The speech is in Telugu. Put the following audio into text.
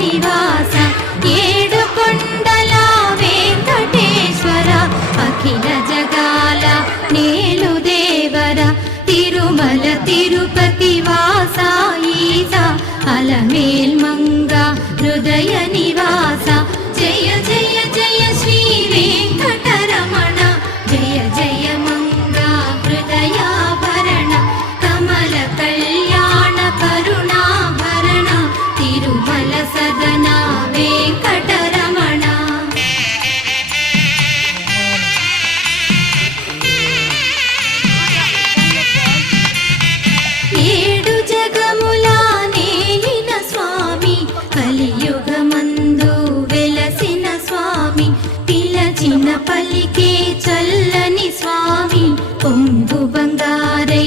నివాస ఏడుకొండల వెంకటేశ్వర అఖిల జగాల నేలు దేవర తిరుమల తిరుపతి వాస ఈస అలమేల్ మంగ హృదయ నివాస జయ జయ జయ శ్రీ వెంకటరమణ జయ జయ మంగ హృదయాభరణ కమల కళ్యాణ కరుణాభరణ తిరుమల సదన వెంకటరమణ. ఏడు జగముల నేలిన స్వామి కలియుగమందు వెలసిన స్వామి పిలచిన పలికే చల్లని స్వామి పొంగు బంగారై